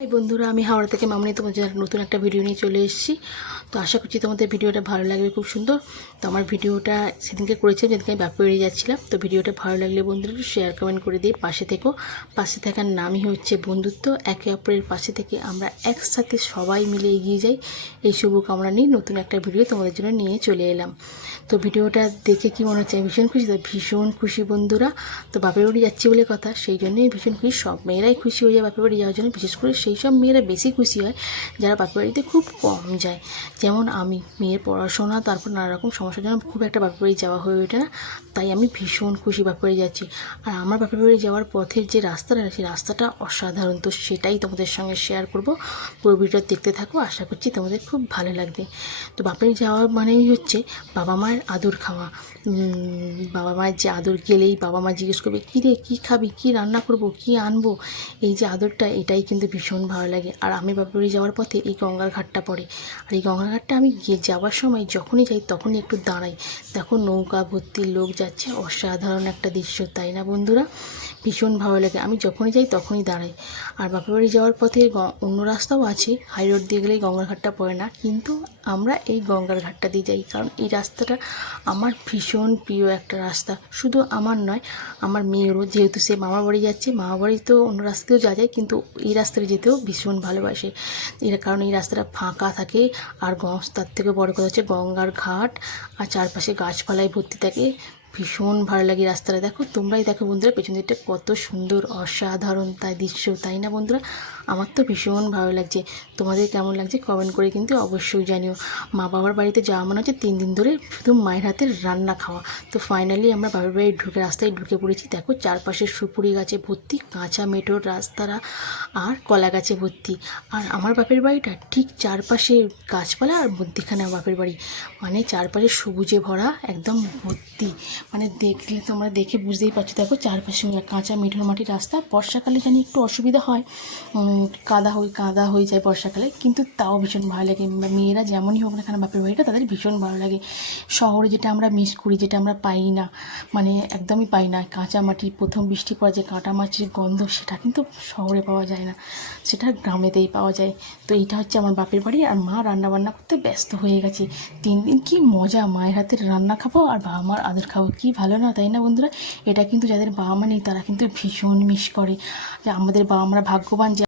এই বন্ধুরা, আমি হাওড়া থেকে মামনি তোমাদের নতুন একটা ভিডিও নিয়ে চলে এসেছি। তো আশা করছি তোমাদের ভিডিওটা ভালো লাগবে, খুব সুন্দর। তো আমার ভিডিওটা সেদিনকে করেছিলাম যেদিনকে আমি বাপে বেরিয়ে যাচ্ছিলাম। তো ভিডিওটা ভালো লাগলে বন্ধুরা একটু শেয়ার কমেন্ট করে দিয়ে পাশে থেকো। পাশে থাকার নামই হচ্ছে বন্ধুত্ব। একে অপরের পাশে থেকে আমরা একসাথে সবাই মিলে এগিয়ে যাই, এই শুভকামনা নিয়ে নতুন একটা ভিডিও তোমাদের জন্য নিয়ে চলে এলাম। তো ভিডিওটা দেখে কি মনে হচ্ছে? ভীষণ খুশি। তো ভীষণ খুশি বন্ধুরা। তো বাপের বাড়ি যাচ্ছি বলে কথা, সেই জন্যই ভীষণ খুশি। সব মেয়েরাই খুশি হয়ে যায় বাপের বাড়ি যাওয়ার জন্য, বিশেষ করে সেই সব মেয়েরা বেশি খুশি হয় যারা বাপের বাড়িতে খুব কম যায়। যেমন আমি, মেয়ের পড়াশোনা তারপর নানা রকম সমস্যার জন্য খুব একটা বাপের বাড়ি যাওয়া হয়ে ওঠে না। তাই আমি ভীষণ খুশি বাপের বাড়ি যাচ্ছি। আর আমার বাপের বাড়ি যাওয়ার পথের যে রাস্তাটা, সেই রাস্তাটা অসাধারণ। তো সেটাই তোমাদের সঙ্গে শেয়ার করব। পুরো ভিডিও দেখতে থাকো, আশা করছি তোমাদের খুব ভালো লাগবে। তো বাপের যাওয়া মানেই হচ্ছে বাবা মায়ের আদর খাওয়া। বাবা মায়ের যে আদর, গেলেই বাবা মা জিজ্ঞেস করবে কী রে, কী খাবি, কী রান্না করব, কী আনবো। এই যে আদরটা, এটাই কিন্তু ভীষণ ভালো লাগে। আর আমি বাপের বাড়ি যাওয়ার পথে এই গঙ্গার ঘাটটা পড়ে। আর এই গঙ্গার ঘাটটা আমি গিয়ে যাওয়ার সময় যখনই যাই তখনই একটু দাঁড়াই। দেখো নৌকা ভর্তি লোক যাচ্ছে, অসাধারণ একটা দৃশ্য, তাই না বন্ধুরা? ভীষণ ভালো লাগে। আমি যখনই যাই তখনই দাঁড়াই। আর বাপের বাড়ি যাওয়ার পথে অন্য রাস্তাও আছে, হাই রোড দিয়ে গেলেই গঙ্গার ঘাটটা পড়ে না, কিন্তু আমরা এই গঙ্গার ঘাটটা দিয়ে যাই, কারণ এই রাস্তাটা আমার ভীষণ প্রিয় একটা রাস্তা। শুধু আমার নয়, আমার মেয়েরও, যেহেতু সে মামার বাড়ি যাচ্ছে। মামার বাড়ি তো অন্য রাস্তাতেও যাওয়া যায়, কিন্তু এই রাস্তায় যেতেও ভীষণ ভালোবাসে। এর কারণ এই রাস্তাটা ফাঁকা থাকে। আর তার থেকে বড় কথা হচ্ছে গঙ্গার ঘাট, আর চারপাশে গাছপালায় ভর্তি থাকে। ভীষণ ভালো লাগে রাস্তাটা। দেখো, তোমরাই দেখো বন্ধুরা, পেছন দিকটা কত সুন্দর, অসাধারণ তাই দৃশ্য, তাই না বন্ধুরা? আমার তো ভীষণ ভালো লাগছে। তোমাদের কেমন লাগছে কমেন্ট করে কিন্তু অবশ্যই জানিও। মা বাবার বাড়িতে যাওয়া মানে হচ্ছে 3 দিন ধরে শুধু মায়ের হাতের রান্না খাওয়া। তো ফাইনালি আমরা বাবার বাড়ি রাস্তায় ঢুকে পড়েছি। দেখো চারপাশে সুপুরি গাছে ভর্তি, কাঁচা মেঠোর রাস্তারা, আর কলা গাছে ভর্তি। আর আমার বাপের বাড়িটা ঠিক চারপাশে গাছপালা, আর মধ্যিখানে আমার বাপের বাড়ি। মানে চারপাশে সবুজে ভরা, একদম ভর্তি। মানে দেখলে তোমরা দেখে বুঝতেই পারছো। দেখো চারপাশে কাঁচা মেঠোর মাটির রাস্তা। বর্ষাকালে জানি একটু অসুবিধা হয়, কাদা হয়ে যায় বর্ষাকালে, কিন্তু তাও ভীষণ ভালো লাগে। মেয়েরা যেমনই হোক না কেন, বাপের বাড়িটা তাদের ভীষণ ভালো লাগে। শহরে যেটা আমরা মিস করি, যেটা আমরা পাই না, মানে একদমই পাই না, কাঁচা মাটি, প্রথম বৃষ্টি পড়ে যে কাঁটা মাটির গন্ধ, সেটা কিন্তু শহরে পাওয়া যায় না, সেটা গ্রামেতেই পাওয়া যায়। তো এইটা হচ্ছে আমার বাপের বাড়ি। আর মা রান্নাবান্না করতে ব্যস্ত হয়ে গেছে। 3 দিন কি মজা, মায়ের হাতের রান্না খাবো আর বাবা মার আদর খাবো, কি ভালো না, তাই না বন্ধুরা? এটা কিন্তু যাদের বাবা মা নেই তারা কিন্তু ভীষণ মিস করে, যে আমাদের বাবা মারা ভাগ্যবান যে